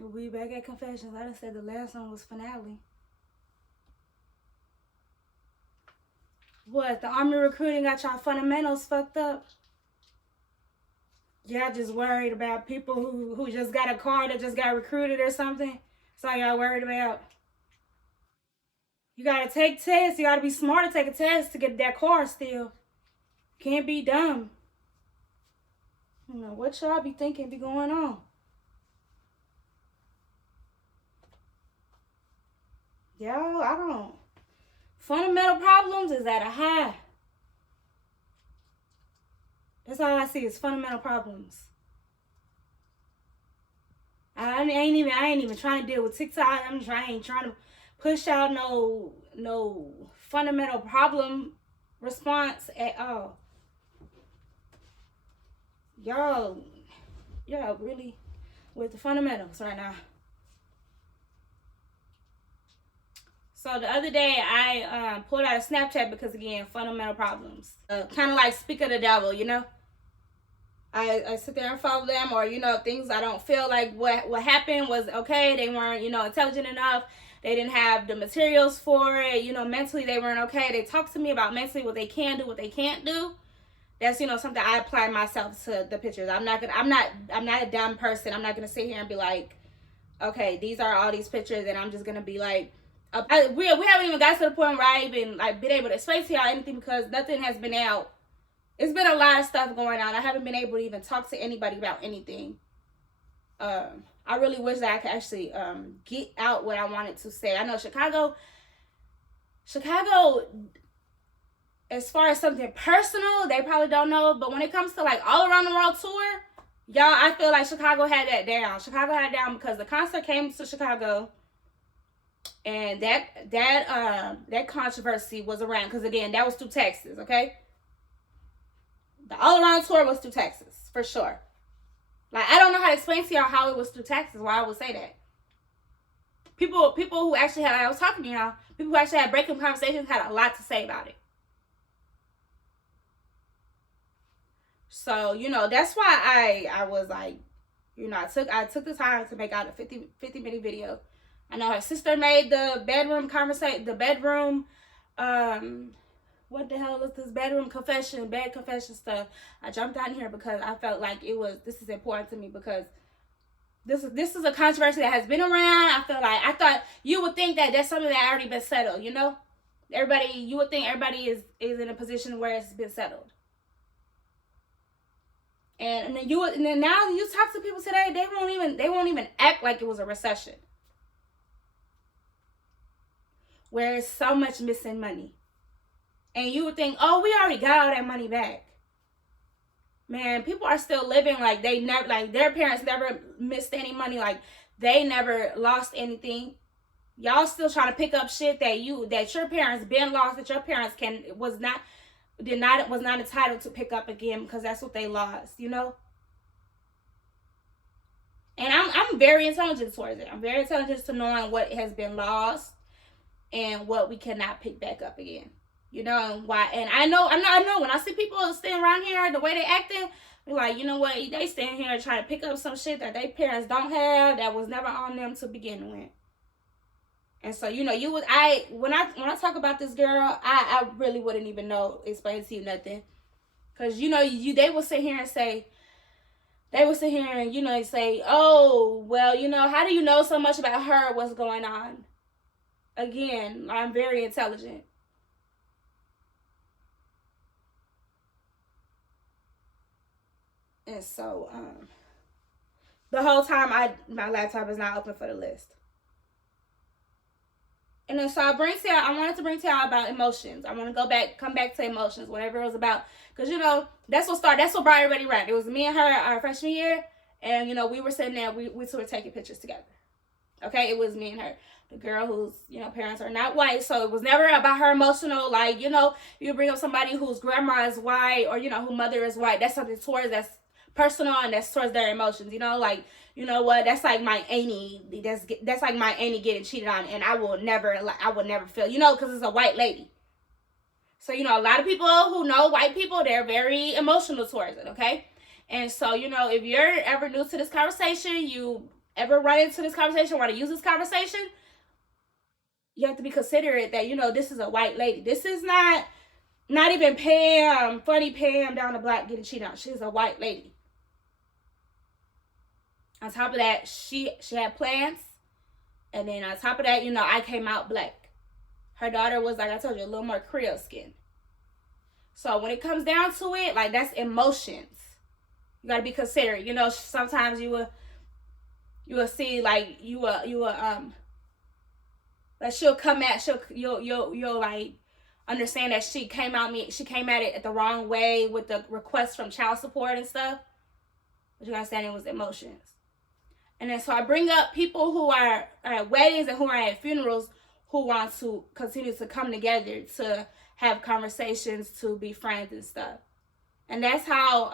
We'll be back at confessions. I just said the last one was finale. What? The Army recruiting got y'all fundamentals fucked up? Y'all just worried about people who just got a car that just got recruited or something? That's all y'all worried about? You gotta take tests. You gotta be smart to take a test to get that car still. Can't be dumb. You know, what y'all be thinking be going on? Y'all, I don't. Fundamental problems is at a high. That's all I see is fundamental problems. I ain't even trying to deal with TikTok. I ain't trying to push out no fundamental problem response at all. Y'all really with the fundamentals right now. So the other day I pulled out a Snapchat because, again, fundamental problems. Kind of like speak of the devil, you know. I sit there and follow them, or, you know, things I don't feel like what happened was okay. They weren't, you know, intelligent enough. They didn't have the materials for it. You know, mentally they weren't okay. They talk to me about mentally what they can do, what they can't do. That's, you know, something I apply myself to the pictures. I'm not a dumb person. I'm not gonna sit here and be like, okay, these are all these pictures, and I'm just gonna be like, we haven't even got to the point where I even like been able to explain to y'all anything because nothing has been out. It's been a lot of stuff going on. I haven't been able to even talk to anybody about anything. I really wish that I could actually get out what I wanted to say. I know Chicago, as far as something personal, they probably don't know. But when it comes to like all around the world tour, y'all, I feel like Chicago had that down. Chicago had it down because the concert came to Chicago. And that controversy was around because, again, that was through Texas, okay? The all around tour was through Texas for sure. Like, I don't know how to explain to y'all how it was through Texas. Why I would say that. People who actually had, I was talking to y'all, people who actually had breaking conversations had a lot to say about it. So, you know, that's why I was like, you know, I took the time to make out a 50-minute video. I know her sister made the bedroom what the hell is this bad confession stuff. I jumped on here because I felt like this is important to me because this is a controversy that has been around. I thought you would think that that's something that already been settled, you know? You would think everybody is in a position where it's been settled. And then now you talk to people today, they won't even act like it was a recession. Where it's so much missing money. And you would think, oh, we already got all that money back. Man, people are still living like they never, like their parents never missed any money, like they never lost anything. Y'all still trying to pick up shit that your parents been lost, that your parents was not entitled to pick up again because that's what they lost, you know? And I'm very intelligent towards it. I'm very intelligent to knowing what has been lost and what we cannot pick back up again. You know, and why? And I know when I see people staying around here, the way they acting, like, you know what, they stand here and try to pick up some shit that their parents don't have, that was never on them to begin with. And so, you know, when I talk about this girl, I really wouldn't even know, explain to you nothing. Because, you know, they will sit here and say, you know, say, oh, well, you know, how do you know so much about her, what's going on? Again, I'm very intelligent. And so, the whole time my laptop is not open for the list. And then so I wanted to bring to y'all about emotions. I want to come back to emotions, whatever it was about. Because, you know, that's what brought everybody around. It was me and her our freshman year. And, you know, we were sitting there, we two were taking pictures together. Okay, it was me and her. The girl whose, you know, parents are not white, so it was never about her emotional, like, you know, you bring up somebody whose grandma is white or, you know, whose mother is white. That's something that's personal and that's towards their emotions, you know, like, you know what, that's like my auntie, that's like my auntie getting cheated on, and I will never feel, you know, because it's a white lady. So, you know, a lot of people who know white people, they're very emotional towards it, okay? And so, you know, if you're ever new to this conversation, you ever run into this conversation, want to use this conversation, you have to be considerate that, you know, this is a white lady. This is not even Pam, funny Pam down the block getting cheated on. She's a white lady. On top of that, she had plans. And then on top of that, you know, I came out black. Her daughter was, like I told you, a little more Creole skin. So when it comes down to it, like, that's emotions. You gotta be considerate. You know, sometimes you will see, like, like, she'll come at, you'll like understand that she came at it the wrong way with the request from child support and stuff. But you understand it was emotions. And then so I bring up people who are at weddings and who are at funerals who want to continue to come together to have conversations, to be friends and stuff. And that's how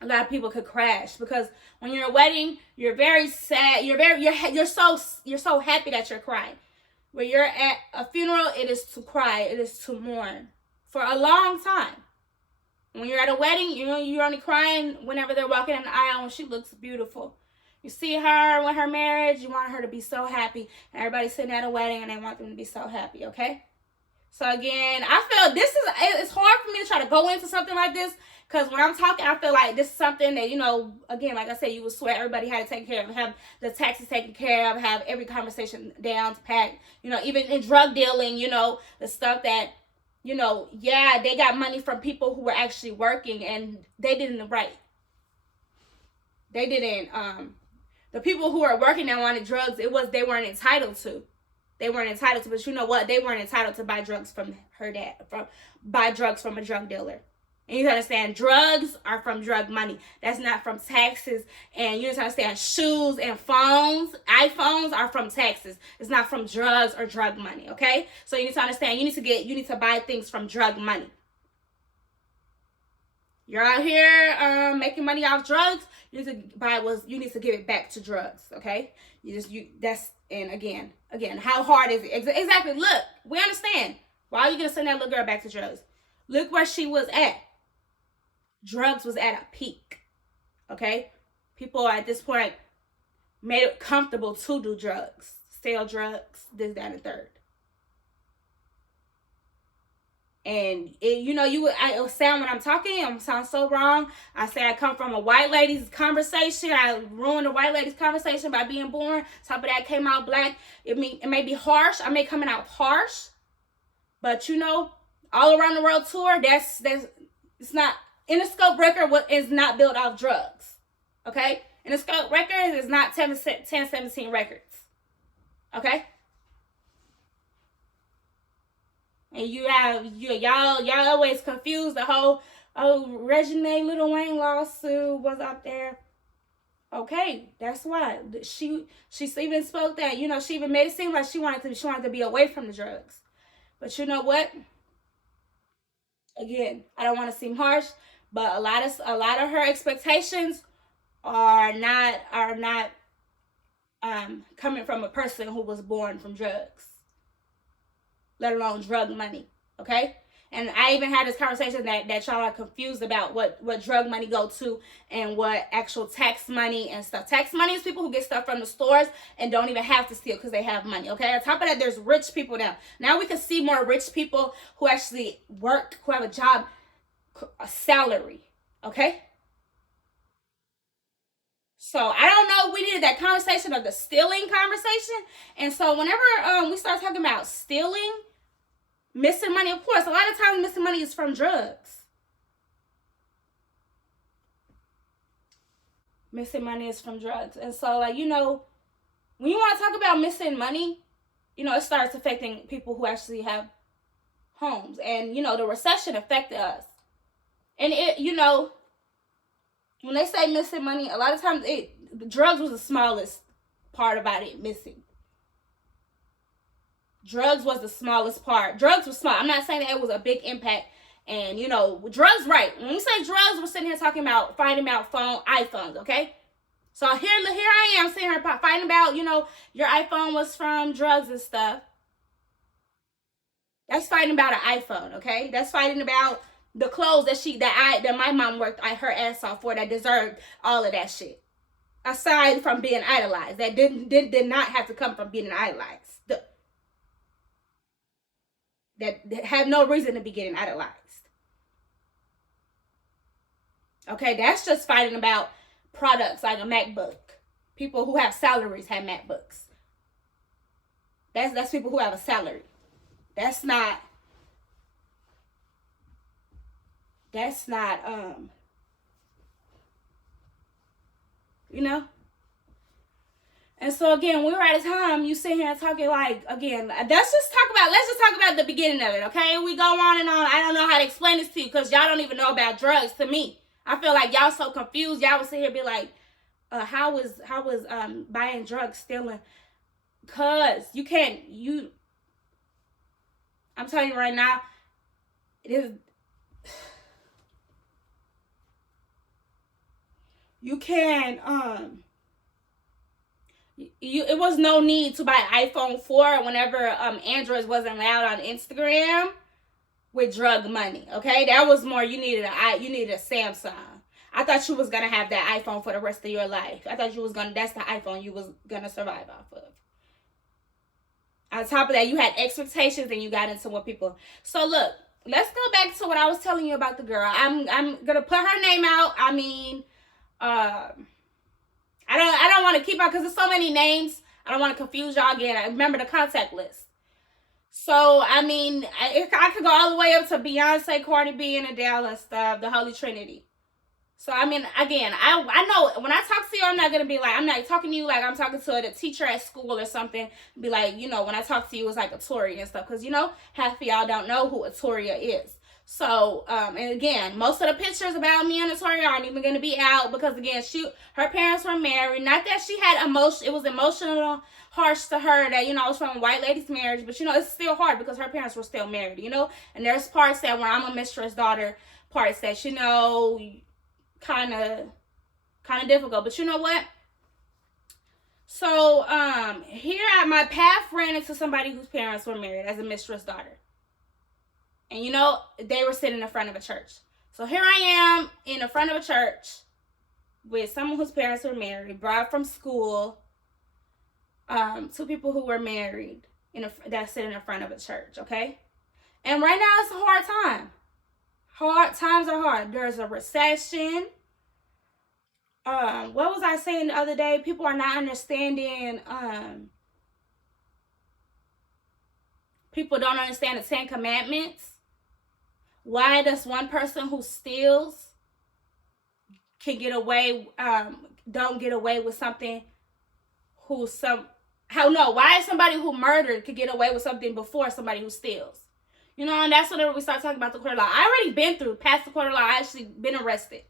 a lot of people could crash, because when you're at a wedding, you're very sad. You're so happy that you're crying. When you're at a funeral, it is to cry. It is to mourn for a long time. When you're at a wedding, you know, you're only crying whenever they're walking in the aisle and she looks beautiful. You see her with her marriage, you want her to be so happy. And everybody's sitting at a wedding and they want them to be so happy, okay? So again, I feel it's hard for me to try to go into something like this, because when I'm talking, I feel like this is something that, you know, again, like I said, you would swear everybody had to take care of, have the taxes taken care of, have every conversation down to pack. You know, even in drug dealing, you know, the stuff that, you know, yeah, they got money from people who were actually working and they didn't right. They didn't, the people who were working that wanted drugs, they weren't entitled to. They weren't entitled to, but you know what? They weren't entitled to buy drugs from her dad, buy drugs from a drug dealer. And you understand, drugs are from drug money. That's not from taxes. And you understand, shoes and phones, iPhones are from taxes. It's not from drugs or drug money, okay? So you need to understand, you need to buy things from drug money. You're out here making money off drugs, you need to give it back to drugs, okay? And again, how hard is it? Exactly, look, we understand. Why are you going to send that little girl back to drugs? Look where she was at. Drugs was at a peak, okay? People at this point made it comfortable to do drugs, sell drugs, this, that, and the third. And it will sound when I'm talking, I'm sound so wrong. I say I come from a white lady's conversation. I ruined a white lady's conversation by being born. Top of that, came out black. It may be harsh. I may coming out harsh, but you know, all around the world tour, it's not. Interscope record is not built off drugs, okay? Interscope records is not 1017 records, okay? And y'all always confused the whole Regine Lil Wayne lawsuit was out there. Okay, that's why she even spoke that, you know, she even made it seem like she wanted to be away from the drugs. But you know what? Again, I don't want to seem harsh, but a lot of her expectations are not coming from a person who was born from drugs, let alone drug money, okay? And I even had this conversation that y'all are confused about what drug money go to and what actual tax money and stuff. Tax money is people who get stuff from the stores and don't even have to steal because they have money, okay? On top of that, there's rich people now. Now we can see more rich people who actually work, who have a job, a salary, okay? So I don't know, we did that conversation of the stealing conversation. And so whenever we start talking about stealing, missing money, of course, a lot of times missing money is from drugs. Missing money is from drugs. And so, like, you know, when you want to talk about missing money, you know, it starts affecting people who actually have homes. And, you know, the recession affected us. And it, you know, when they say missing money, a lot of times the drugs was the smallest part about it missing. Drugs was the smallest part. Drugs was small. I'm not saying that it was a big impact. And, you know, drugs, right. When we say drugs, we're sitting here talking about fighting about iPhones, okay? So here I am sitting here fighting about, you know, your iPhone was from drugs and stuff. That's fighting about an iPhone, okay? That's fighting about the clothes that my mom worked her ass off for that deserved all of that shit. aside from being idolized. That did not have to come from being idolized. That had no reason to be getting idolized. Okay, that's just fighting about products like a MacBook. People who have salaries have MacBooks. That's people who have a salary. That's not you know. And so again, we were at a time you sit here and talking like, again, let's just talk about the beginning of it, okay? We go on and on. I don't know how to explain this to you because y'all don't even know about drugs to me. I feel like y'all so confused. Y'all would sit here and be like, how was buying drugs stealing? Cause I'm telling you right now, it is, you can, it was no need to buy an iPhone 4 whenever Androids wasn't allowed on Instagram with drug money. Okay, that was more, you needed a Samsung. I thought you was gonna have that iPhone for the rest of your life. I thought that's the iPhone you was gonna survive off of. On top of that, you had expectations and you got into what people. So look, let's go back to what I was telling you about the girl. I'm gonna put her name out. I mean, I don't want to keep out because there's so many names. I don't want to confuse y'all again. I remember the contact list. So I mean, I could go all the way up to Beyonce, Cardi B, and Adele and stuff, the Holy Trinity. So I mean, again, I know when I talk to you, I'm not talking to you like I'm talking to a teacher at school or something. Be like, when I talk to you, it's like a Toria and stuff, because half of y'all don't know who a Toria is. So, and again, most of the pictures about me and Atoria aren't even going to be out because, again, her parents were married. Not that she had it was emotional, harsh to her that, it was from a white lady's marriage. But, it's still hard because her parents were still married, And there's parts that when I'm a mistress daughter, parts that, kind of difficult. But you know what? So, here my path ran into somebody whose parents were married as a mistress daughter. And they were sitting in front of a church. So here I am in the front of a church with someone whose parents were married, brought from school, two people who were married that sit in front of a church, okay? And right now it's a hard time. Hard times are hard. There's a recession. What was I saying the other day? People are not understanding. People don't understand the 10 Commandments. Why does one person who steals don't get away with something why is somebody who murdered could get away with something before somebody who steals? And that's whenever we start talking about the court law. I already been past the court law. I actually been arrested.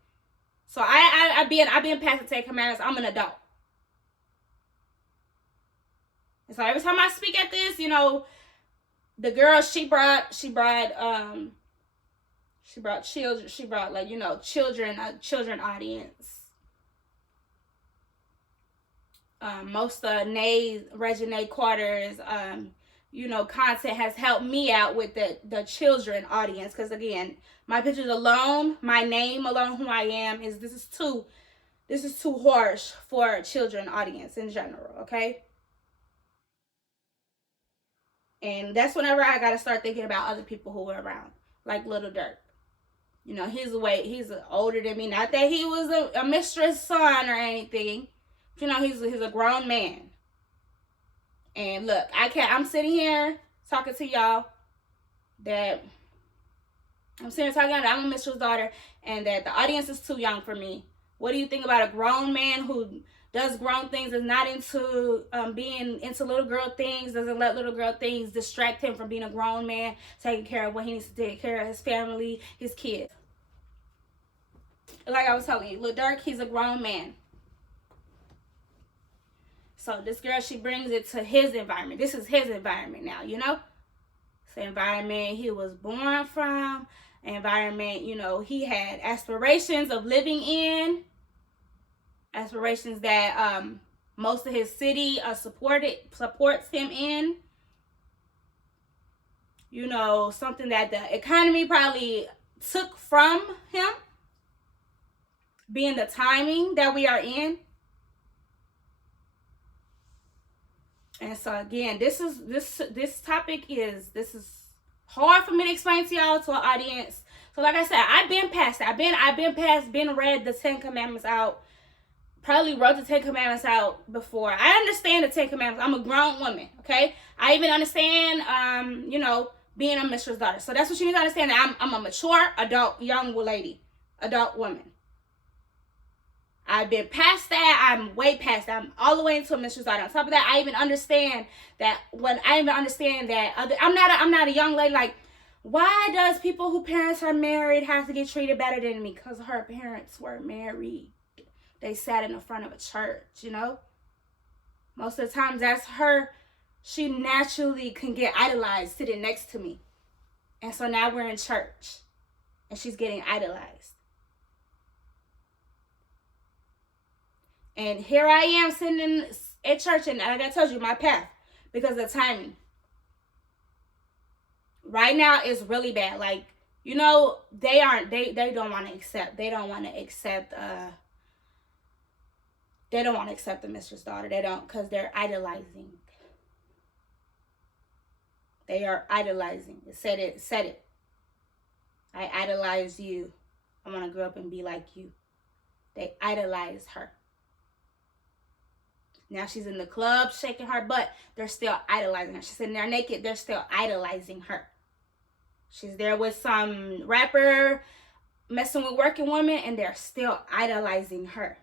So I've been past the 10 Commandments. I'm an adult. And so every time I speak at this, the girl she brought children. She brought children audience. Most of Reginae Carter's content has helped me out with the children audience, because again, my pictures alone, my name alone, who I am, this is too harsh for children audience in general, okay? And that's whenever I gotta start thinking about other people who were around, like Little Dirk. He's older than me. Not that he was a mistress son or anything. But, he's a grown man. And look, I'm sitting here talking to y'all that I'm a mistress daughter, and that the audience is too young for me. What do you think about a grown man who does grown things, is not into being into little girl things, doesn't let little girl things distract him from being a grown man, taking care of what he needs to take care of, his family, his kids? Like I was telling you, Lil Durk, he's a grown man. So this girl, she brings it to his environment. This is his environment now, It's the environment he was born from, environment, he had aspirations of living in, aspirations that most of his city supports him in. Something that the economy probably took from him, being the timing that we are in. And so again, this topic is hard for me to explain to y'all, to our audience. So like I said, I've been past that. Been read the 10 Commandments out. Probably wrote the 10 Commandments out before. I understand the 10 Commandments. I'm a grown woman, okay? I even understand, being a mistress daughter. So that's what you need to understand, that I'm a mature, adult, young lady, adult woman. I've been past that. I'm way past that. I'm all the way into a mistress daughter. On top of that, I even understand that I'm not a young lady. Like, why does people who parents are married have to get treated better than me? Because her parents were married. They sat in the front of a church, Most of the times that's her. She naturally can get idolized sitting next to me. And so now we're in church and she's getting idolized. And here I am sitting at church, and like I told you, my path, because of the timing. Right now is really bad. Like, they don't want to accept the mistress daughter. They don't, because they're idolizing. They are idolizing. It said it. I idolize you. I want to grow up and be like you. They idolize her. Now she's in the club shaking her butt. They're still idolizing her. She's sitting there naked. They're still idolizing her. She's there with some rapper messing with working women, and they're still idolizing her.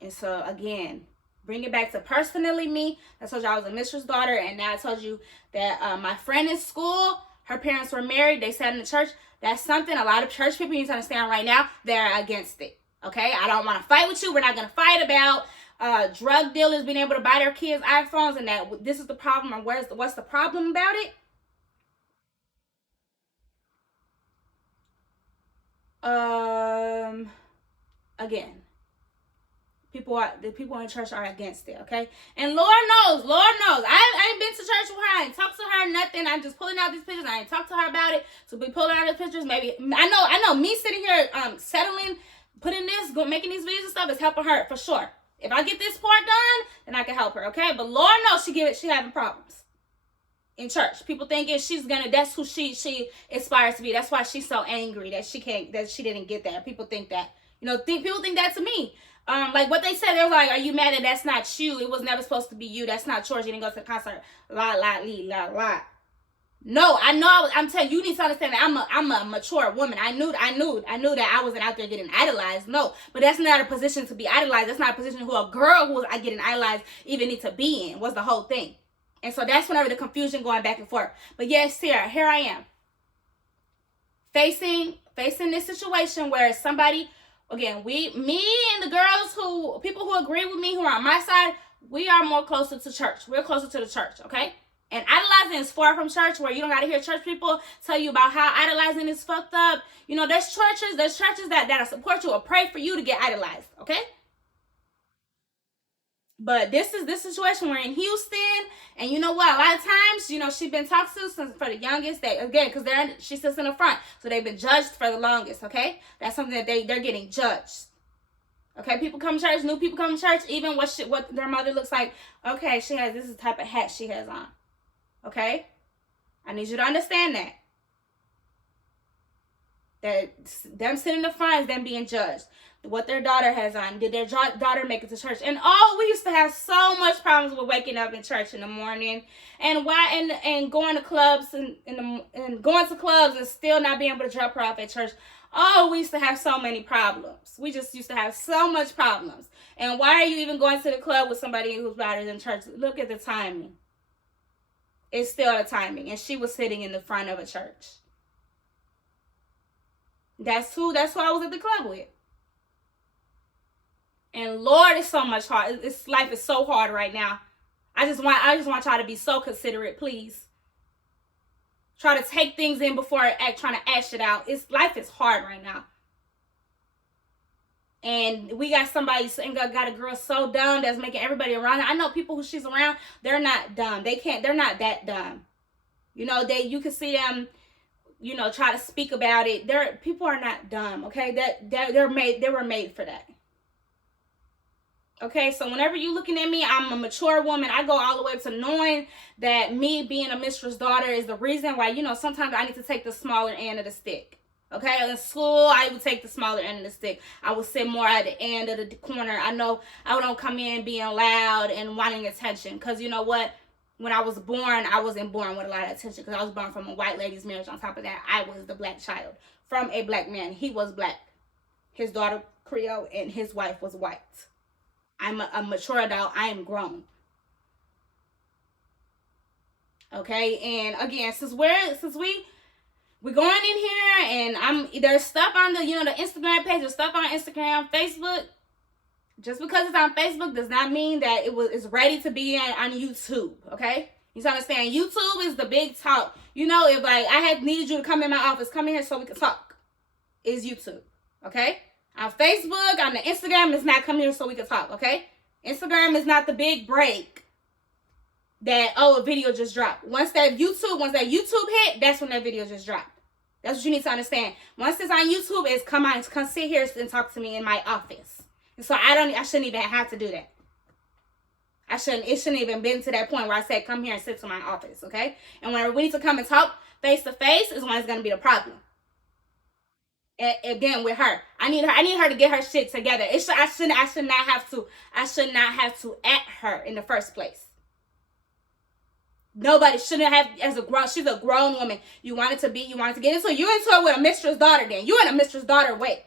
And so again, bring it back to personally me. I told you I was a mistress daughter, and now I told you that my friend in school, her parents were married. They sat in the church. That's something a lot of church people need to understand right now. They're against it. Okay? I don't want to fight with you. We're not going to fight about drug dealers being able to buy their kids iPhones, and that this is the problem, and what's the problem about it? Again, the people in church are against it, okay? And Lord knows, I ain't been to church with her. I ain't talked to her, nothing. I'm just pulling out these pictures. I ain't talked to her about it. So be pulling out the pictures. Maybe I know me sitting here settling, putting this, making these videos and stuff is helping her for sure. If I get this part done, then I can help her, okay? But Lord knows she having problems in church. People thinking that's who she aspires to be. That's why she's so angry that she didn't get that. People think that. People think that to me. Like what they said, they were like, "Are you mad that that's not you? It was never supposed to be you. That's not yours. You didn't go to the concert." La. No, I know. I'm telling you, you need to understand that I'm a mature woman. I knew that I wasn't out there getting idolized. No, but that's not a position to be idolized. That's not a position who a girl who was getting idolized even need to be in. Was the whole thing. And so that's whenever the confusion going back and forth. But yes, here I am facing this situation where somebody. Again, me and the girls people who agree with me, who are on my side, we are more closer to church. We're closer to the church, okay? And idolizing is far from church, where you don't got to hear church people tell you about how idolizing is fucked up. There's churches that support you or pray for you to get idolized, okay? But this is this situation. We're in Houston, and you know what? A lot of times, she's been talked to since for the youngest. Because she sits in the front, so they've been judged for the longest. Okay, that's something that they're getting judged. Okay, people come to church, new people come to church, even what their mother looks like. Okay, this is the type of hat she has on. Okay, I need you to understand that them sitting in the front is them being judged. What their daughter has on. Did their daughter make it to church? And we used to have so much problems with waking up in church in the morning, and going to clubs and going to clubs and still not being able to drop her off at church. We used to have so many problems. We just used to have so much problems. And why are you even going to the club with somebody whose daughter's in church? Look at the timing. It's still the timing, and she was sitting in the front of a church. That's who I was at the club with. And Lord, it's so much hard. This life is so hard right now. I just want y'all to be so considerate, please. Try to take things in before trying to ash it out. Life is hard right now. And we got got a girl so dumb that's making everybody around her. I know people who she's around, they're not dumb. They're not that dumb. You can see them, try to speak about it. People are not dumb, okay? They were made for that. Okay, so whenever you looking at me, I'm a mature woman. I go all the way to knowing that me being a mistress daughter is the reason why, you know, sometimes I need to take the smaller end of the stick. Okay, in school, I would take the smaller end of the stick. I would sit more at the end of the corner. I know I don't come in being loud and wanting attention. Because you know what? When I was born, I wasn't born with a lot of attention. Because I was born from a white lady's marriage. On top of that, I was the black child from a black man. He was black. His daughter Creole and his wife was white. I'm a mature adult. I am grown. Okay, and again, since we going in here, and there's stuff on the, you know, the Instagram page, there's stuff on Instagram, Facebook. Just because it's on Facebook does not mean that it's ready to be on YouTube. Okay, you understand? YouTube is the big talk. You know, if like I had needed you to come in my office, come in here so we can talk. Is YouTube. Okay. On Facebook, on the Instagram, it's not come here so we can talk, okay? Instagram is not the big break that, oh, a video just dropped. Once that YouTube hit, that's when that video just dropped. That's what you need to understand. Once it's on YouTube, it's come sit here and talk to me in my office. And so I shouldn't even have to do that. It shouldn't even been to that point where I said, come here and sit to my office, okay? And when we need to come and talk face to face is when it's going to be the problem. Again, with her, I need her to get her shit together. I should not have to at her in the first place. Nobody shouldn't have. She's a grown woman. You wanted to get into. You into it with a mistress daughter. Then you in a mistress daughter way.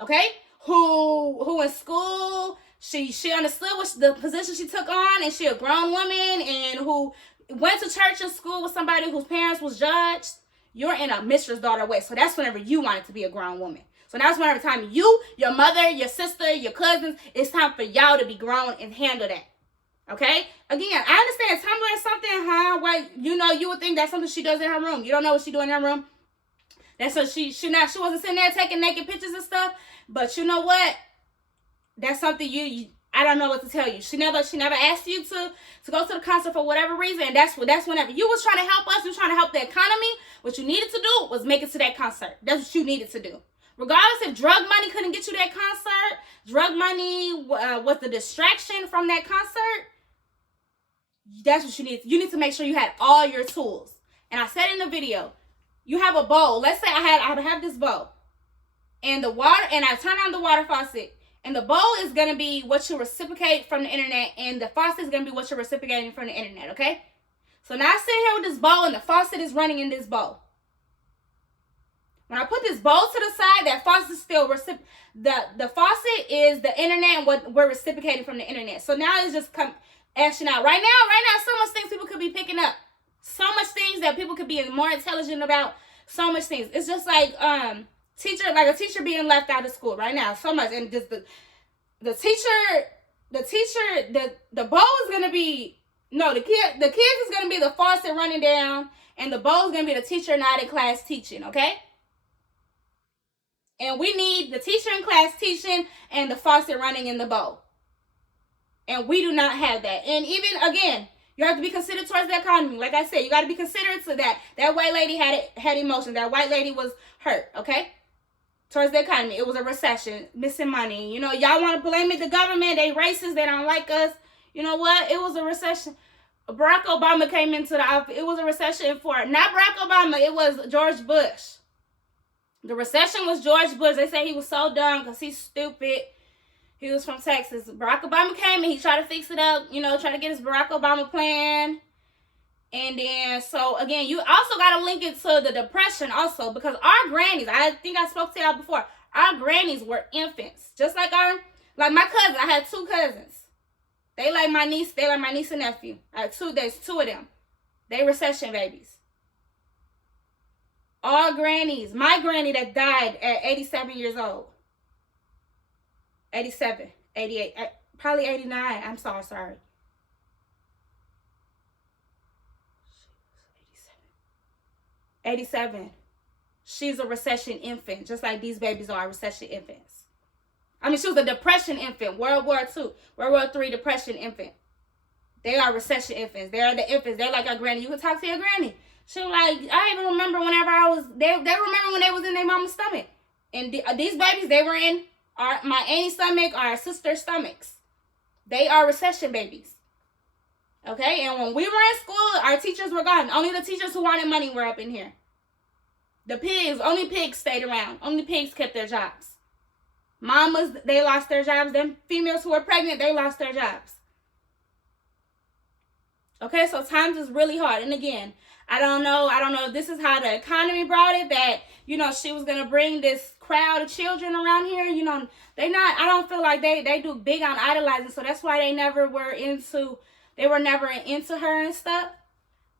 Okay, who in school she understood what the position she took on, and she a grown woman, and who went to church and school with somebody whose parents was judged. You're in a mistress daughter way. So that's whenever you wanted to be a grown woman. So that's whenever time you, your mother, your sister, your cousins, it's time for y'all to be grown and handle that. Okay? Again, I understand Tumblr is something, why, you know, you would think that's something she does in her room. You don't know what she doing in her room. That's so she wasn't sitting there taking naked pictures and stuff. But you know what? That's something I don't know what to tell you. She never asked you to go to the concert for whatever reason. And that's whenever you was trying to help us, you were trying to help the economy. What you needed to do was make it to that concert. That's what you needed to do. Regardless if drug money couldn't get you that concert, drug money was the distraction from that concert. That's what you need. You need to make sure you had all your tools. And I said in the video, you have a bowl. Let's say I have this bowl, and the water, and I turn on the water faucet. And the bowl is going to be what you reciprocate from the internet. And the faucet is going to be what you're reciprocating from the internet, okay? So now I sit here with this bowl and the faucet is running in this bowl. When I put this bowl to the side, that faucet is still the faucet is the internet and what we're reciprocating from the internet. So now it's just ashing out. Right now, so much things people could be picking up. So much things that people could be more intelligent about. So much things. It's just like a teacher being left out of school right now, so much. And just the bowl is gonna be the kids is gonna be the faucet running down, and the bowl is gonna be the teacher not in class teaching, okay? And we need the teacher in class teaching and the faucet running in the bowl, and we do not have that. And even again, you have to be considerate towards the economy. Like I said, you got to be considerate to that. That white lady had emotions. That white lady was hurt, okay? Towards the economy. It was a recession, missing money. You know, y'all want to blame it the government. They racist. They don't like us. You know what? It was a recession. Barack Obama came into the office. It was a recession for not Barack Obama. It was George Bush. The recession was George Bush. They say he was so dumb because he's stupid. He was from Texas. Barack Obama came and he tried to fix it up. You know, trying to get his Barack Obama plan. And then, so again, you also got to link it to the depression also, because our grannies, I think I spoke to y'all before, our grannies were infants. Just like my cousin, I had two cousins. They like my niece and nephew. There's two of them. They recession babies. All grannies. My granny that died at 87 years old. 87, 88, probably 89. I'm sorry. 87. She's a recession infant, just like these babies are recession infants. I mean, she was a depression infant, World War II, World War III depression infant. They are recession infants. They are the infants. They're like our granny. You can talk to your granny. She was like, I even remember whenever they remember when they was in their mama's stomach. And these babies, they were in my auntie's stomach, our sister's stomachs. They are recession babies. Okay? And when we were in school, our teachers were gone. Only the teachers who wanted money were up in here. The pigs, only pigs stayed around. Only pigs kept their jobs. Mamas, they lost their jobs. Them females who were pregnant, they lost their jobs. Okay, so times is really hard. And again, I don't know if this is how the economy brought it, that, you know, she was going to bring this crowd of children around here. You know, I don't feel like they do big on idolizing. So that's why they were never into her and stuff.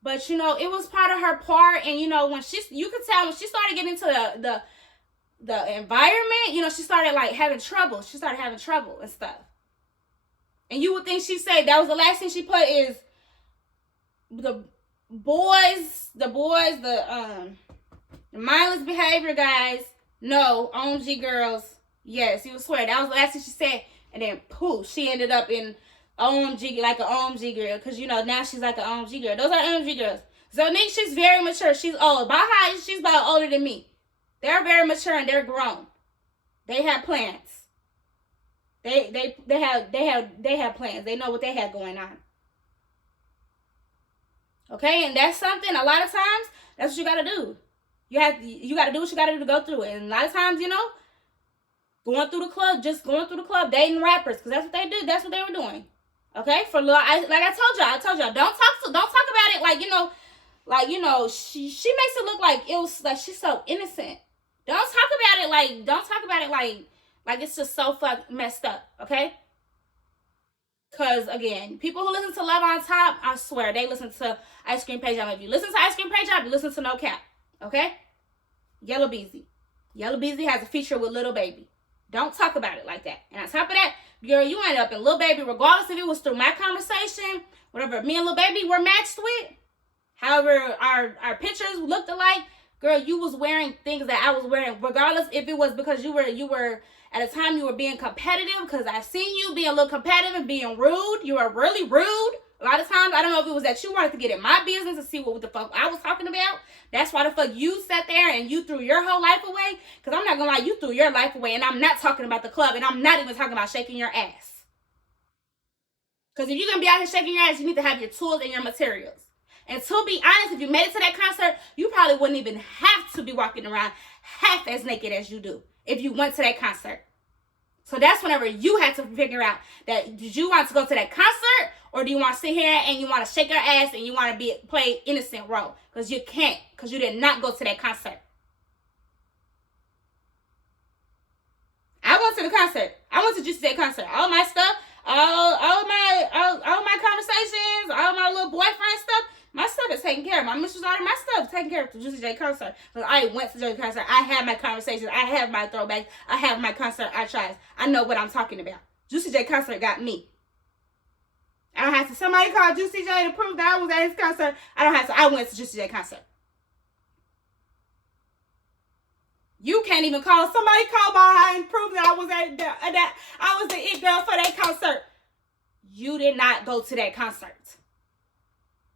But, you know, it was part of her part. And, you know, you could tell when she started getting into the environment, you know, she started like having trouble. She started having trouble and stuff. And you would think she said that was the last thing she put is the mindless behavior guys. No, OMG girls. Yes, you would swear that was the last thing she said. And then poof, she ended up in OMG, like an OMG girl. Because, you know, now she's like an OMG girl. Those are OMG girls. So Nick, she's very mature. She's old. About how she's about older than me. They're very mature and they're grown. They have plans. They have plans. They know what they have going on. Okay, and that's something, a lot of times, that's what you gotta do. You gotta do what you gotta do to go through it. And a lot of times, you know, going through the club, dating rappers, because that's what they do. That's what they were doing. Okay, I told y'all, don't talk about it like, you know, she makes it look like it was like she's so innocent. Don't talk about it like it's just so messed up. Okay. Because, again, people who listen to Love on Top, I swear, they listen to Ice Cream Page Job. If you listen to Ice Cream Page Job, you listen to No Cap. Okay? Yellow Beezy. Yellow Beezy has a feature with Lil Baby. Don't talk about it like that. And on top of that, girl, you end up in Lil Baby, regardless if it was through my conversation, whatever me and Lil Baby were matched with, however our pictures looked alike, girl, you was wearing things that I was wearing, regardless if it was because you were at a time you were being competitive, because I've seen you being a little competitive and being rude. You were really rude. A lot of times, I don't know if it was that you wanted to get in my business and see what the fuck I was talking about. That's why the fuck you sat there and you threw your whole life away. Because I'm not going to lie, you threw your life away. And I'm not talking about the club. And I'm not even talking about shaking your ass. Because if you're going to be out here shaking your ass, you need to have your tools and your materials. And to be honest, if you made it to that concert, you probably wouldn't even have to be walking around half as naked as you do if you went to that concert. So that's whenever you had to figure out that, did you want to go to that concert, or do you want to sit here and you want to shake your ass and you want to play innocent role? Because you can't, because you did not go to that concert. I went to the concert. I went to Juicy J concert. All my stuff, all my conversations, all my little boyfriend stuff, my stuff is taken care of. My mistress order, my stuff is taken care of to Juicy J concert. Because I went to Juicy J concert. I have my conversations. I have my throwbacks. I have my concert archives. I know what I'm talking about. Juicy J concert got me. I don't have to. Somebody called Juicy J to prove that I was at his concert. I don't have to. I went to Juicy J concert. You can't even call. Somebody called behind and prove that I was I was the it girl for that concert. You did not go to that concert.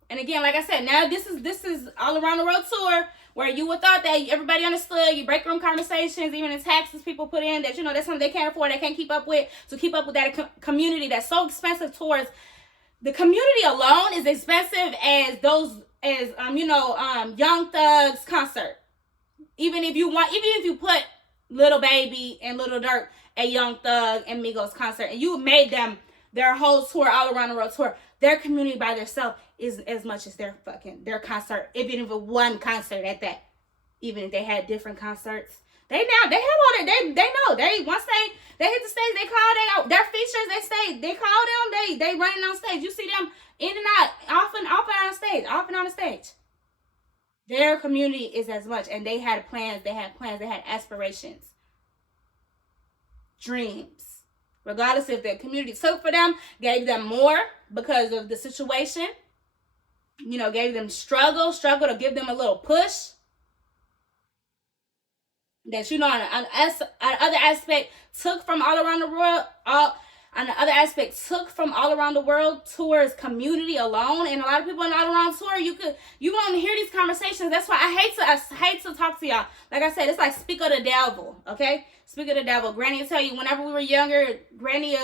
And again, like I said, now this is all around the road tour, where you would thought that everybody understood. You break room conversations, even in taxes people put in, that, you know, that's something they can't afford, they can't keep up with. To keep up with that community that's so expensive, towards the community alone is expensive as Young Thug's concert. Even if you put Lil Baby and Lil Durk at Young Thug and Migos concert, and you made them their whole tour, all around the road tour, their community by themselves is as much as their concert, even if it one concert at that. Even if they had different concerts, they have all that. Once they hit the stage, they call their features. They call them. They running on stage. You see them in and out, off and on the stage. Their community is as much, and they had plans. They had aspirations, dreams. Regardless if the community took for them, gave them more because of the situation, you know, gave them struggle to give them a little push. That, you know, on other aspect, took from all around the world, on the other aspect, took from all around the world towards community alone. And a lot of people in all around tour, you won't hear these conversations. That's why I hate to talk to y'all. Like I said, it's like speak of the devil, okay? Speak of the devil. Granny will tell you, whenever we were younger, Granny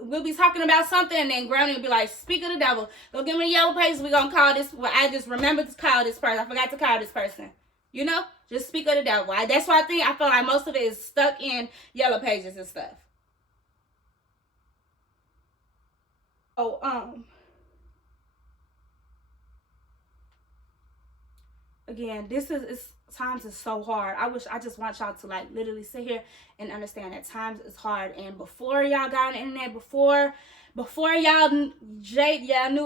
we'll be talking about something, and then Granny will be like, speak of the devil. Go give me the yellow pages. We're gonna call this. Well, I just remembered to call this person. I forgot to call this person. You know, just speak of the devil. That's why I feel like most of it is stuck in yellow pages and stuff. Oh, again, this is times is so hard. I just want y'all to like literally sit here and understand that times is hard. And before y'all got on the internet, before y'all knew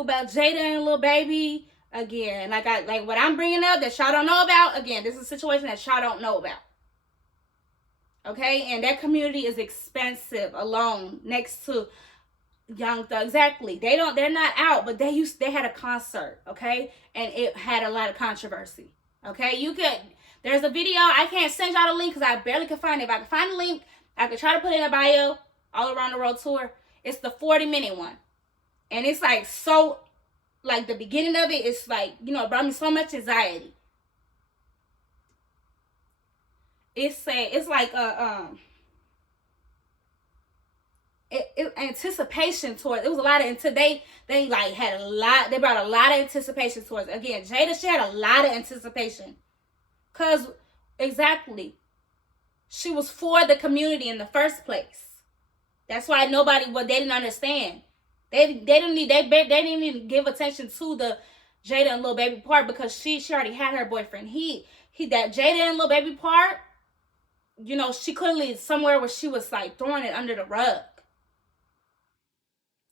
about Jada and Lil Baby, again, like what I'm bringing up that y'all don't know about, again, this is a situation that y'all don't know about. Okay, and that community is expensive alone next to Young Thug. Exactly. They're not out, but they had a concert, okay? And it had a lot of controversy. Okay? There's a video, I can't send y'all the link because I barely can find it. If I can find the link, I could try to put it in a bio, all around the world tour. It's the 40-minute one. And it's like so, like the beginning of it, it's like, brought me so much anxiety. It's like anticipation towards it. Was a lot of they like had a lot. They brought a lot of anticipation towards it. Again, Jada, she had a lot of anticipation, cause exactly, she was for the community in the first place. That's why they didn't understand. They didn't even give attention to the Jada and Lil Baby part because she already had her boyfriend. That Jada and Lil Baby part, she clearly somewhere where she was like throwing it under the rug.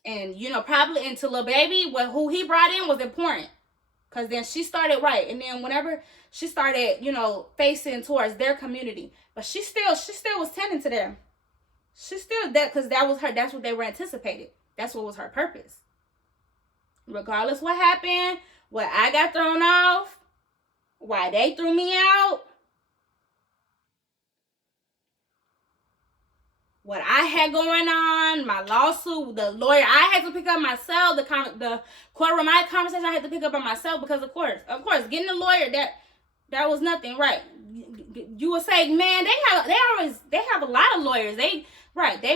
And, probably into Lil Baby, who he brought in was important. Because then she started right. And then whenever she started, facing towards their community. But she still was tending to them. She still, because that's what they were anticipated. That's what was her purpose. Regardless what happened, what I got thrown off, why they threw me out, what I had going on, my lawsuit, the lawyer I had to pick up myself, the courtroom conversation I had to pick up by myself because of course, getting a lawyer that was nothing, right? You would say, man, they have a lot of lawyers. They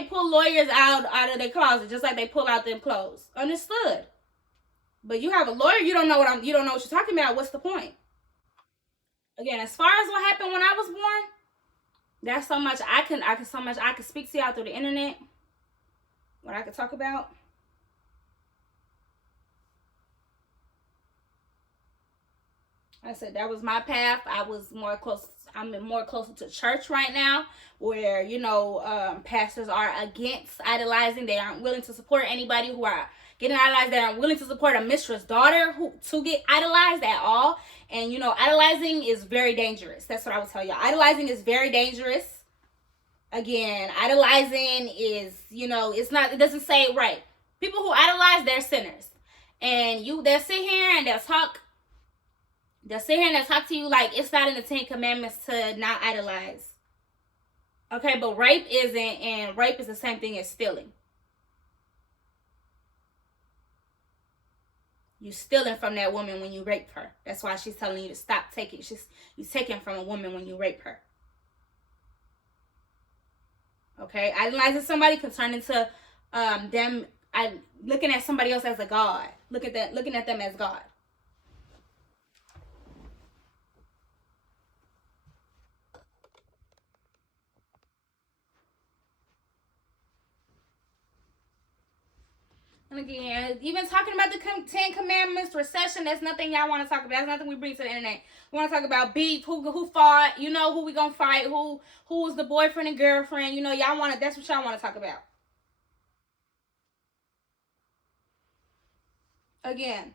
pull lawyers out of their closet just like they pull out them clothes. Understood. But you have a lawyer, you don't know what you're talking about. What's the point? Again, as far as what happened when I was born, that's so much I can speak to y'all through the internet. What I could talk about. I said that was my path. I'm more closer to church right now, where pastors are against idolizing. They aren't willing to support anybody who are getting idolized. They aren't willing to support a mistress daughter to get idolized at all. And idolizing is very dangerous. That's what I would tell y'all. Idolizing is very dangerous. Again, idolizing is, it doesn't say it right. People who idolize, they're sinners. And they'll sit here and they'll talk to you like it's not in the 10 Commandments to not idolize. Okay, but rape isn't, and rape is the same thing as stealing. You're stealing from that woman when you rape her. That's why she's telling you to stop taking. You're taking from a woman when you rape her. Okay, idolizing somebody can turn into them looking at somebody else as a god. Looking at them as God. And again, even talking about the 10 Commandments, recession, that's nothing y'all want to talk about. That's nothing we bring to the internet. We want to talk about beef, who fought, who we gonna fight, who was the boyfriend and girlfriend, that's what y'all want to talk about. Again,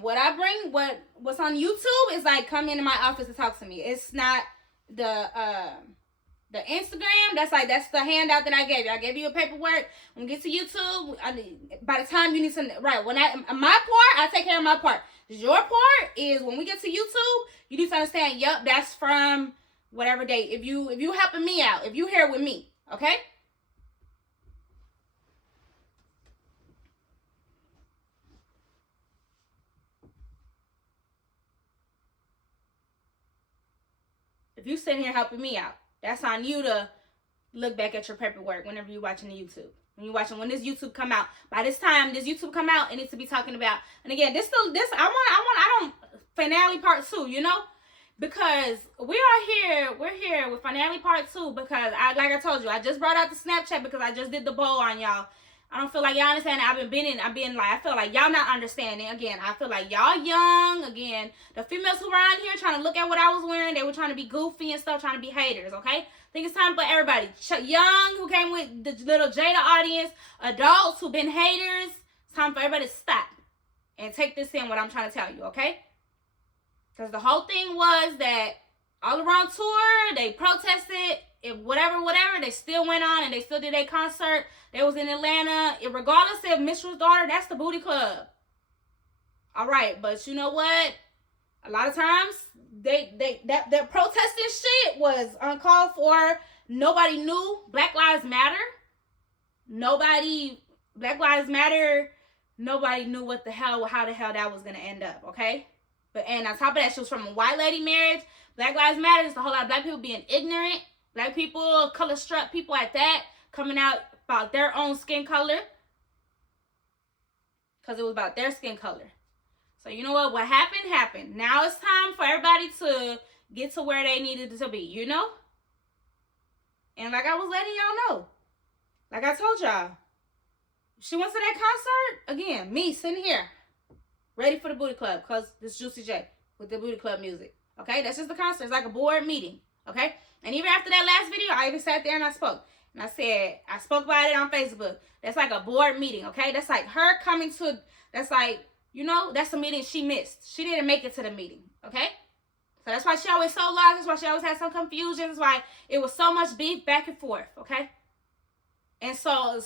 what I bring, what's on YouTube is like come into my office and talk to me. It's not the Instagram, that's the handout that I gave you. I gave you a paperwork. When we get to YouTube, by the time you need to, right, my part, I take care of my part. Your part is when we get to YouTube, you need to understand, yep, that's from whatever date. If you helping me out, if you here with me, okay? If you sitting here helping me out, that's on you to look back at your paperwork whenever you're watching the YouTube. When this YouTube come out, by this time this YouTube come out, it needs to be talking about. And again, I don't finale part 2, you know, because we're here with finale part 2 because like I told you, I just brought out the Snapchat because I just did the bowl on y'all. I don't feel like y'all understand. I feel like y'all not understanding. Again, I feel like y'all young. Again, the females who were on here trying to look at what I was wearing, they were trying to be goofy and stuff, trying to be haters, okay? I think it's time for everybody. Young, who came with the little Jada audience, adults who've been haters, it's time for everybody to stop and take this in, what I'm trying to tell you, okay? Because the whole thing was that all around tour, they protested, whatever, they still went on and they still did a concert. They was in Atlanta. Regardless of Mitchell's daughter, that's the booty club. All right, but you know what? A lot of times, that protesting shit was uncalled for. Nobody knew. Black Lives Matter. Black Lives Matter. Nobody knew how the hell that was gonna end up. Okay, and on top of that, she was from a white lady marriage. Black Lives Matter is a whole lot of black people being ignorant. Black people, color struck people at that, coming out about their own skin color. Because it was about their skin color. So you know what? What happened. Now it's time for everybody to get to where they needed to be, you know? And like I was letting y'all know. Like I told y'all. She went to that concert. Again, me sitting here. Ready for the booty club. Because this Juicy J with the booty club music. Okay? That's just the concert. It's like a board meeting. Okay? And even after that last video, I even sat there and I spoke. And I spoke about it on Facebook. That's like a board meeting, okay? That's like her coming to, that's like, you know, that's a meeting she missed. She didn't make it to the meeting, okay? So that's why she always so lost. That's why she always had some confusion. That's why it was so much beef back and forth, okay? And so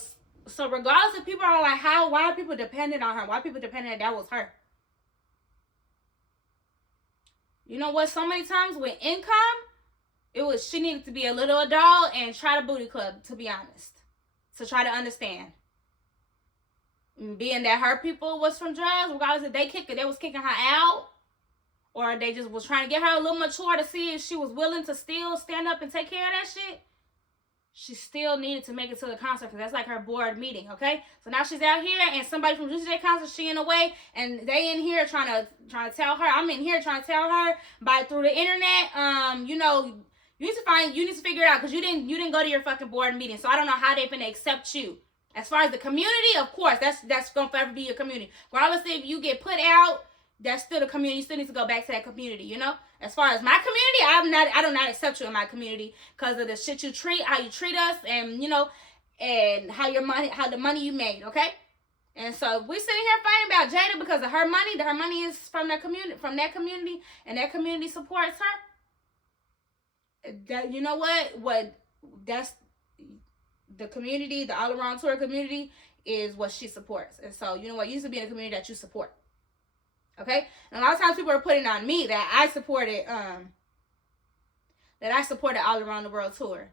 regardless of people are like, why are people dependent on her? Why are people dependent that was her? You know what? So many times with income, she needed to be a little adult and try the booty club, to be honest. To try to understand. Being that her people was from drugs, regardless if they was kicking her out, or they just was trying to get her a little mature to see if she was willing to still stand up and take care of that shit. She still needed to make it to the concert because that's like her board meeting, okay? So now she's out here and somebody from Juicy J concert, she in a way, and they in here trying to tell her, I'm in here trying to tell her through the internet, you know, you need to figure it out because you didn't go to your fucking board meeting. So I don't know how they're gonna accept you. As far as the community, of course, that's gonna forever be your community. Regardless if you get put out, that's still the community. You still need to go back to that community, you know? As far as my community, I do not accept you in my community because of the shit you treat, how you treat us, and you know, and how the money you made, okay? And so we're sitting here fighting about Jada because of her money. Her money is from that community, and that community supports her. That, you know what that's the community, the all around tour community is what she supports. And so you know what, you used to be in a community that you support, okay? And a lot of times people are putting on me that I supported all around the world tour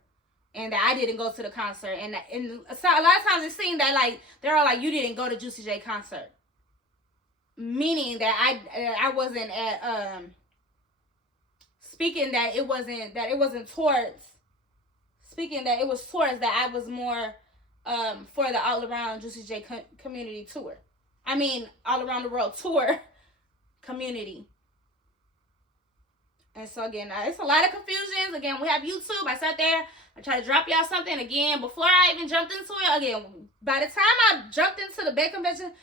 and that I didn't go to the concert, and so a lot of times it seemed that like they're all like, you didn't go to Juicy J concert, meaning that I wasn't at speaking that it was towards that I was more for the all around Juicy J community tour. I mean, all around the world tour community. And so again, it's a lot of confusions. Again, we have YouTube. I sat there, I tried to drop y'all something. Again, before I even jumped into it, again, by the time I jumped into the Bay Convention,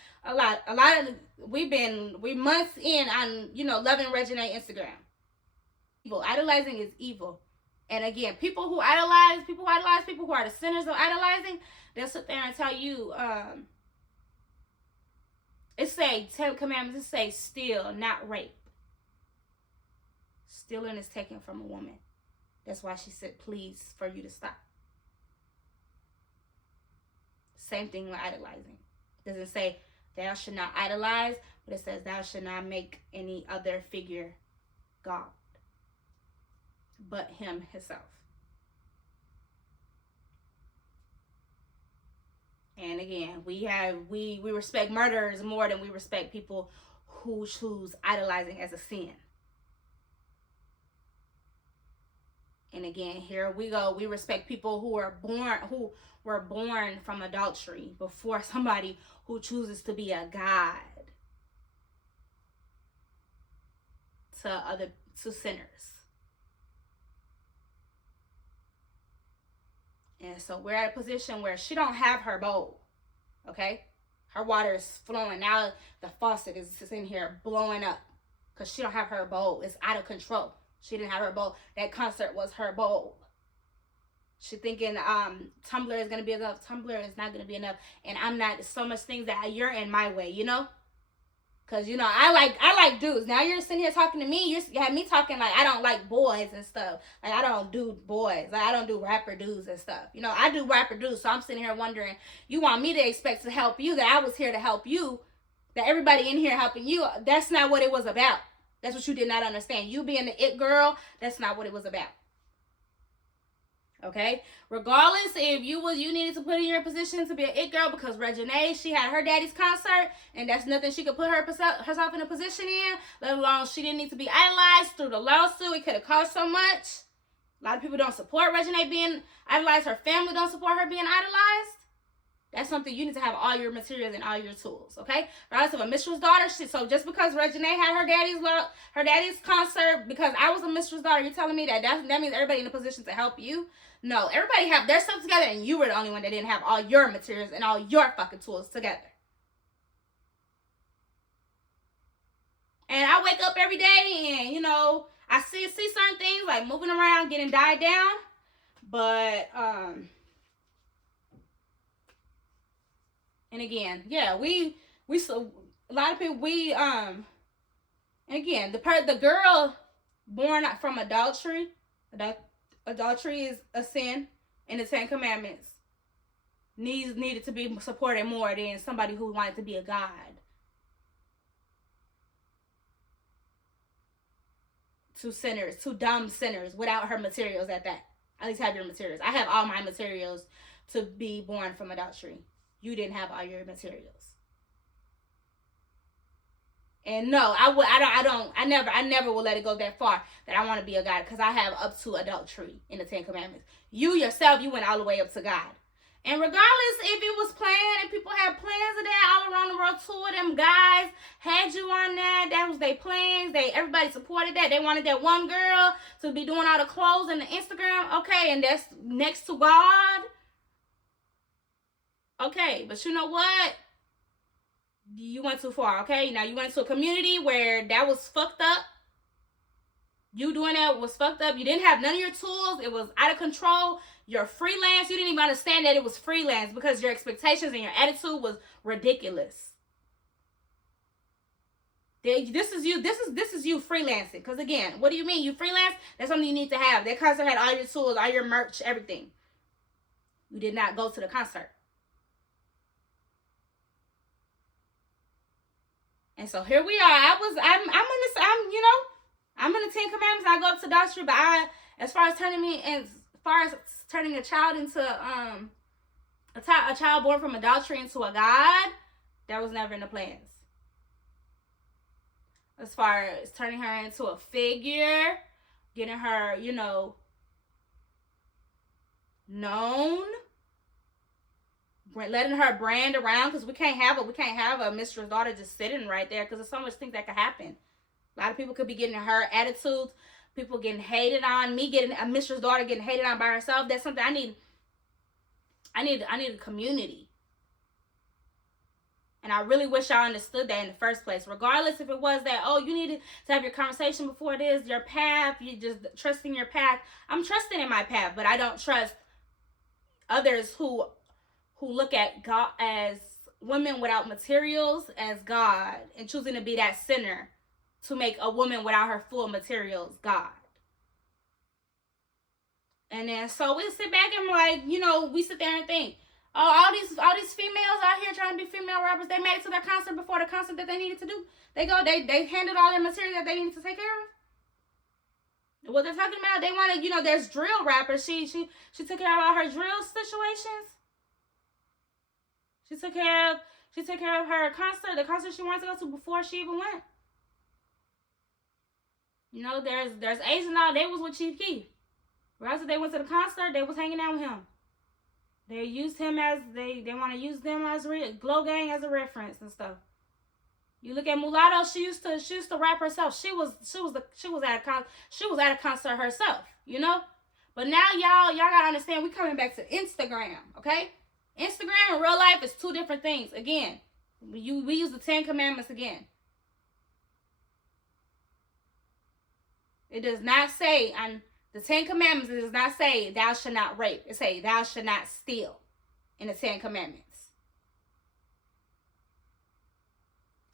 we months in on, you know, loving Regina Instagram. Evil. Idolizing is evil. And again, people who idolize, people who are the sinners of idolizing, they'll sit there and tell you, it say, 10 commandments, it say steal, not rape. Stealing is taken from a woman. That's why she said, please, for you to stop. Same thing with idolizing. It doesn't say thou should not idolize, but it says thou should not make any other figure God but him himself. And again, we respect murderers more than we respect people who choose idolizing as a sin. And again, here we go. We respect people who were born from adultery before somebody who chooses to be a god to sinners. And so we're at a position where she don't have her bowl. Okay? Her water is flowing. Now the faucet is in here blowing up because she don't have her bowl. It's out of control. She didn't have her bowl. That concert was her bowl. She thinking Tumblr is going to be enough. Tumblr is not going to be enough. And I'm not, so much things that you're in my way, you know? Because, you know, I like dudes. Now you're sitting here talking to me. You have me talking like I don't like boys and stuff. Like I don't do boys. Like I don't do rapper dudes and stuff. You know, I do rapper dudes. So I'm sitting here wondering, you want me to expect to help you, that I was here to help you, that everybody in here helping you. That's not what it was about. That's what you did not understand. You being the it girl, that's not what it was about. Okay? Regardless if you needed to put in your position to be an it girl because Reginae, she had her daddy's concert and that's nothing she could put herself in a position in, let alone she didn't need to be idolized through the lawsuit. It could have cost so much. A lot of people don't support Reginae being idolized. Her family don't support her being idolized. That's something you need to have all your materials and all your tools, okay? Regardless of a mistress daughter, so just because Reginae had her daddy's concert, because I was a mistress daughter, you're telling me that means everybody in a position to help you? No, everybody have their stuff together, and you were the only one that didn't have all your materials and all your fucking tools together. And I wake up every day, and you know, I see certain things like moving around, getting died down, but and again, yeah, we so a lot of people and again, the girl born from adultery is a sin in the 10 Commandments. Needed to be supported more than somebody who wanted to be a god. Two sinners, two dumb sinners without her materials at that. At least have your materials. I have all my materials to be born from adultery. You didn't have all your materials. And no, I never will let it go that far that I want to be a God, because I have up to adultery in the 10 Commandments. You yourself, you went all the way up to God. And regardless if it was planned and people had plans of that all around the world, two of them guys had you on that. That was their plans. Everybody supported that. They wanted that one girl to be doing all the clothes and the Instagram. Okay, and that's next to God. Okay, but you know what? You went too far, okay? Now you went to a community where that was fucked up. You doing that was fucked up. You didn't have none of your tools. It was out of control. You're freelance. You didn't even understand that it was freelance because your expectations and your attitude was ridiculous. This is you freelancing. Because again, what do you mean? You freelance? That's something you need to have. That concert had all your tools, all your merch, everything. You did not go to the concert. And so here we are. I'm in the 10 Commandments. I go up to adultery, but as far as turning a child into a child born from adultery into a god, that was never in the plans. As far as turning her into a figure, getting her, known, letting her brand around, because we can't have a mistress daughter just sitting right there, because there's so much things that could happen. A lot of people could be getting her attitudes, people getting hated on, me getting a mistress daughter getting hated on by herself. That's something I need a community. And I really wish I understood that in the first place. Regardless if it was that, you needed to have your conversation before this, your path, you just trusting your path. I'm trusting in my path, but I don't trust others who look at God as women without materials as God, and choosing to be that sinner to make a woman without her full materials God. And then so we sit back and we sit there and think, all these females out here trying to be female rappers, they made it to their concert before the concert that they needed to do. They handled all their material that they needed to take care of. What they're talking about, they wanted, there's drill rappers. She took care of all her drill situations. She took care of her concert, the concert she wanted to go to before she even went. There's Asian all. They was with Chief Keef. Regardless if they went to the concert, they was hanging out with him. They used him as they want to use them as Glow Gang as a reference and stuff. You look at Mulatto, she used to rap herself. She was at a concert herself, you know? But now y'all gotta understand, we coming back to Instagram, okay? Instagram and real life is two different things. Again, we use the 10 Commandments again. It does not say on the 10 Commandments, it does not say thou shalt not rape. It say thou shalt not steal in the 10 Commandments.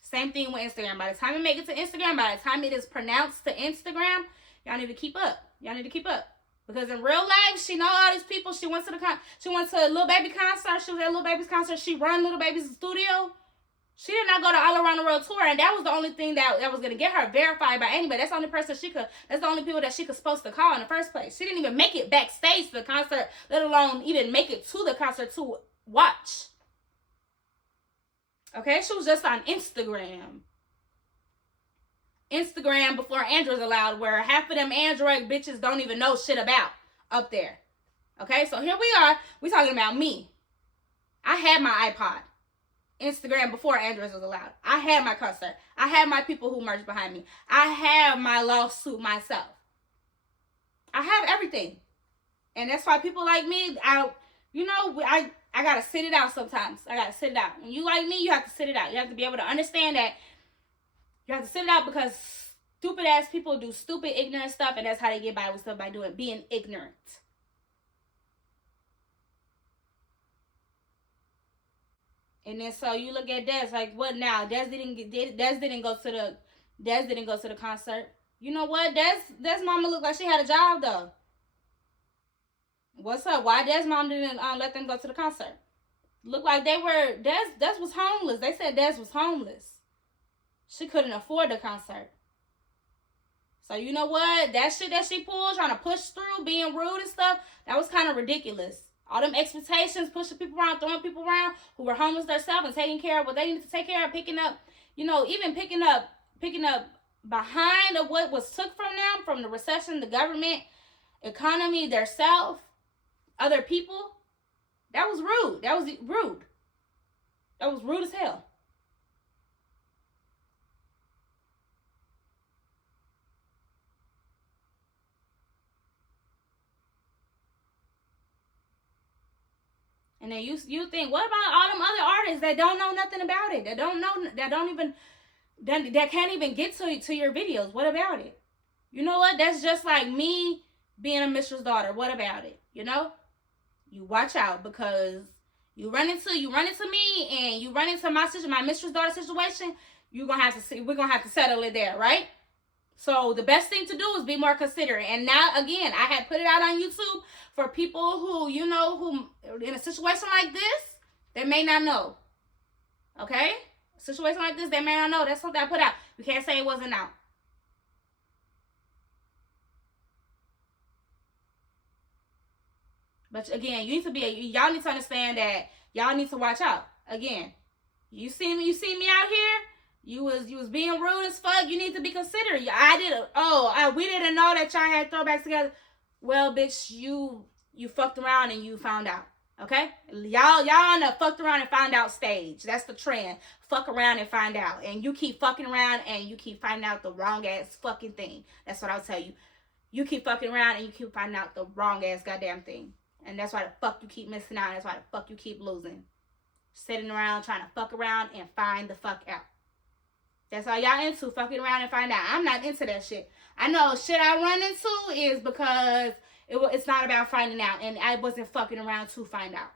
Same thing with Instagram. By the time you make it to Instagram, by the time it is pronounced to Instagram, y'all need to keep up. Y'all need to keep up. Because in real life, she know all these people. She went to Lil Baby concert. She was at Lil Baby's concert. She run Lil Baby's studio. She did not go to All Around the World tour, and that was the only thing that was gonna get her verified by anybody. That's the only person that's the only people that she could supposed to call in the first place. She didn't even make it backstage to the concert, let alone even make it to the concert to watch. Okay, she was just on Instagram. Instagram before Android's allowed, where half of them Android bitches don't even know shit about up there. Okay, so here we are. We talking about me. I had my iPod. Instagram before Android was allowed. I had my concert. I had my people who marched behind me. I have my lawsuit myself. I have everything. And that's why people like me, I gotta sit it out sometimes. I gotta sit it out. When you like me, you have to sit it out. You have to be able to understand that you have to sit it out, because stupid ass people do stupid, ignorant stuff, and that's how they get by with stuff, by being ignorant. And then so you look at Des, like, what now? Des didn't go to the concert. You know what? Des mama looked like she had a job though. What's up? Why Des mom didn't let them go to the concert? Looked like Des was homeless. They said Des was homeless. She couldn't afford the concert. So you know what? That shit that she pulled, trying to push through, being rude and stuff, that was kind of ridiculous. All them expectations, pushing people around, throwing people around who were homeless themselves and taking care of what they needed to take care of, picking up, even picking up behind of what was took from them, from the recession, the government, economy, their self, other people. That was rude. That was rude. That was rude as hell. And then you think, what about all them other artists that don't know nothing about it? That can't even get to your videos. What about it? You know what? That's just like me being a mistress daughter. What about it? You know? You watch out, because you run into me and you run into my mistress daughter situation, we're gonna have to settle it there, right? So the best thing to do is be more considerate. And now, again, I had put it out on YouTube for people who in a situation like this, they may not know. Okay? A situation like this, they may not know. That's something I put out. You can't say it wasn't out. But again, y'all need to understand that y'all need to watch out. Again, you see me out here. You was being rude as fuck. You need to be considerate. We didn't know that y'all had throwbacks together. Well, bitch, you fucked around and you found out. Okay? Y'all on the fucked around and found out stage. That's the trend. Fuck around and find out. And you keep fucking around and you keep finding out the wrong ass fucking thing. That's what I'll tell you. You keep fucking around and you keep finding out the wrong ass goddamn thing. And that's why the fuck you keep missing out. That's why the fuck you keep losing. Sitting around trying to fuck around and find the fuck out. That's all y'all into, fucking around and find out. I'm not into that shit. I know shit I run into is because it's not about finding out, and I wasn't fucking around to find out.